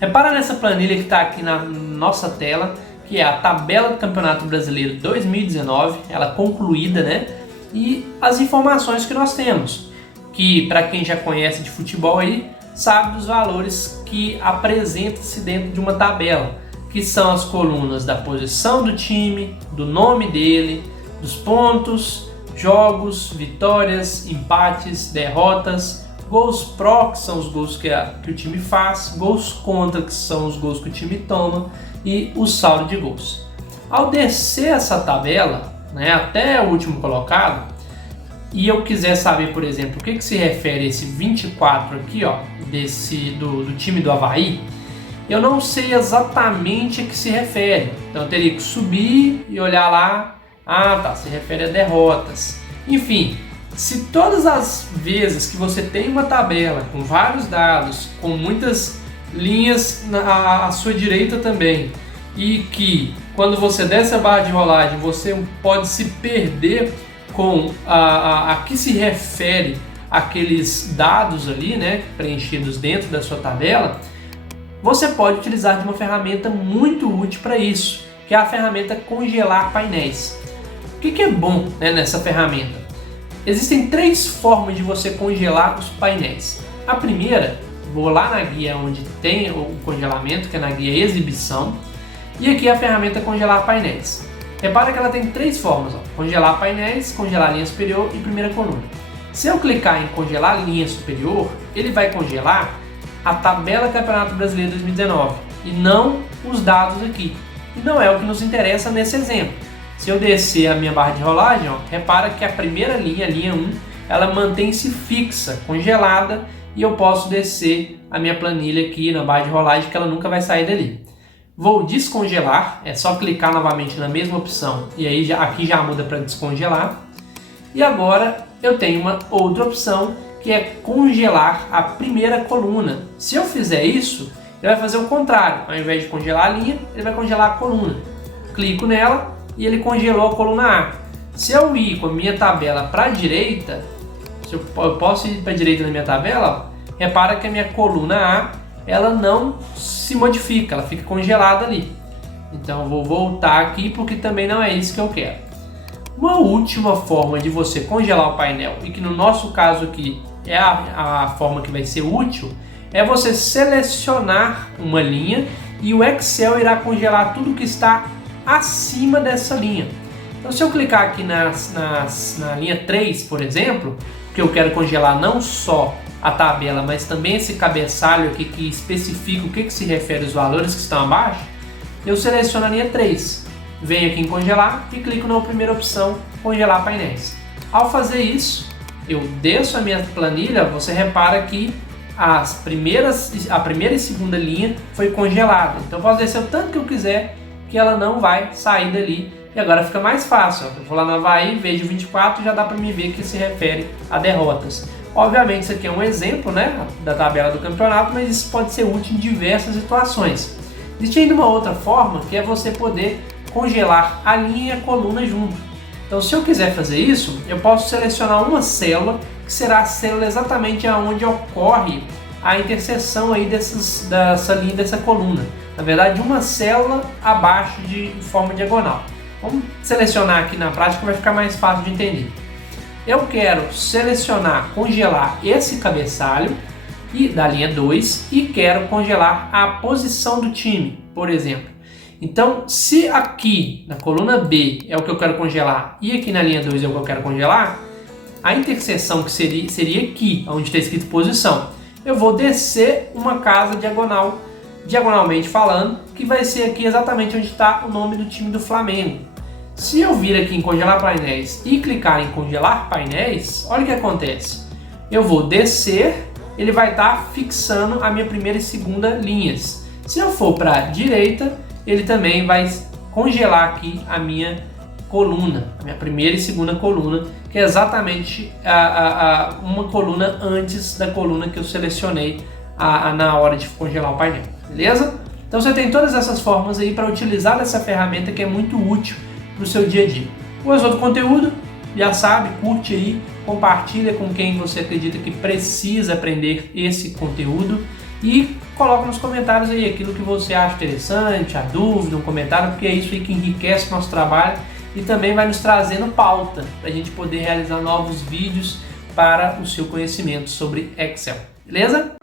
Repara nessa planilha que está aqui na nossa tela, que é a tabela do Campeonato Brasileiro 2019, ela concluída, né? E as informações que nós temos, que para quem já conhece de futebol aí, sabe dos valores que apresenta-se dentro de uma tabela, que são as colunas da posição do time, do nome dele, dos pontos, jogos, vitórias, empates, derrotas, gols pró, que são os gols que o time faz, gols contra, que são os gols que o time toma, e o saldo de gols. Ao descer essa tabela, né, até o último colocado, e eu quiser saber, por exemplo, o que se refere a esse 24 aqui, ó, do time do Avaí, eu não sei exatamente a que se refere. Então eu teria que subir e olhar lá, se refere a derrotas. Enfim, se todas as vezes que você tem uma tabela com vários dados, com muitas linhas à sua direita também, e que quando você desce a barra de rolagem você pode se perder com a que se refere aqueles dados ali, né, preenchidos dentro da sua tabela, você pode utilizar de uma ferramenta muito útil para isso, que é a ferramenta Congelar Painéis. O que é bom, né, nessa ferramenta? Existem 3 formas de você congelar os painéis. A primeira, vou lá na guia onde tem o congelamento, que é na guia Exibição, e aqui a ferramenta Congelar Painéis. Repara que ela tem 3 formas, ó: congelar painéis, congelar linha superior e primeira coluna. Se eu clicar em congelar linha superior, ele vai congelar a tabela Campeonato Brasileiro 2019 e não os dados aqui. E não é o que nos interessa nesse exemplo. Se eu descer a minha barra de rolagem, ó, repara que a primeira linha, a linha 1, ela mantém-se fixa, congelada, e eu posso descer a minha planilha aqui na barra de rolagem, que ela nunca vai sair dali. Vou descongelar, é só clicar novamente na mesma opção e aí aqui já muda para descongelar. E agora eu tenho uma outra opção, que é congelar a primeira coluna. Se eu fizer isso, ele vai fazer o contrário. Ao invés de congelar a linha, ele vai congelar a coluna. Clico nela e ele congelou a coluna A. Se eu ir com a minha tabela para a direita, se eu posso ir para a direita na minha tabela, ó, repara que a minha coluna A ela não se modifica, ela fica congelada ali. Então eu vou voltar aqui porque também não é isso que eu quero. Uma última forma de você congelar o painel, e que no nosso caso aqui é a forma que vai ser útil, é você selecionar uma linha e o Excel irá congelar tudo que está acima dessa linha. Então se eu clicar aqui na linha 3, por exemplo, que eu quero congelar não só a tabela, mas também esse cabeçalho aqui que especifica o que se refere aos valores que estão abaixo, eu seleciono a linha 3, venho aqui em congelar e clico na primeira opção, congelar painéis. Ao fazer isso, eu desço a minha planilha, você repara que a primeira e segunda linha foi congelada. Então eu posso descer o tanto que eu quiser, que ela não vai sair dali. E agora fica mais fácil, ó. Eu vou lá no Avaí, vejo 24 e já dá para me ver que se refere a derrotas. Obviamente isso aqui é um exemplo, né, da tabela do campeonato, mas isso pode ser útil em diversas situações. Existe ainda uma outra forma, que é você poder congelar a linha e a coluna junto. Então se eu quiser fazer isso, eu posso selecionar uma célula, que será a célula exatamente onde ocorre a interseção aí dessa linha e dessa coluna. Na verdade, uma célula abaixo de forma diagonal. Vamos selecionar aqui na prática, vai ficar mais fácil de entender. Eu quero selecionar, congelar esse cabeçalho e da linha 2 e quero congelar a posição do time, por exemplo. Então, se aqui na coluna B é o que eu quero congelar e aqui na linha 2 é o que eu quero congelar, a interseção que seria aqui, onde está escrito posição, eu vou descer uma casa diagonalmente falando, que vai ser aqui exatamente onde está o nome do time do Flamengo. Se eu vir aqui em congelar painéis e clicar em congelar painéis, olha o que acontece. Eu vou descer, ele vai estar fixando a minha primeira e segunda linhas. Se eu for para a direita, ele também vai congelar aqui a minha coluna, a minha primeira e segunda coluna, que é exatamente uma coluna antes da coluna que eu selecionei na hora de congelar o painel, beleza? Então você tem todas essas formas aí para utilizar essa ferramenta que é muito útil para o seu dia a dia. Gostou do conteúdo? Já sabe, curte aí, compartilha com quem você acredita que precisa aprender esse conteúdo e coloca nos comentários aí aquilo que você acha interessante, a dúvida, um comentário, porque é isso aí que enriquece o nosso trabalho e também vai nos trazendo pauta para a gente poder realizar novos vídeos para o seu conhecimento sobre Excel. Beleza?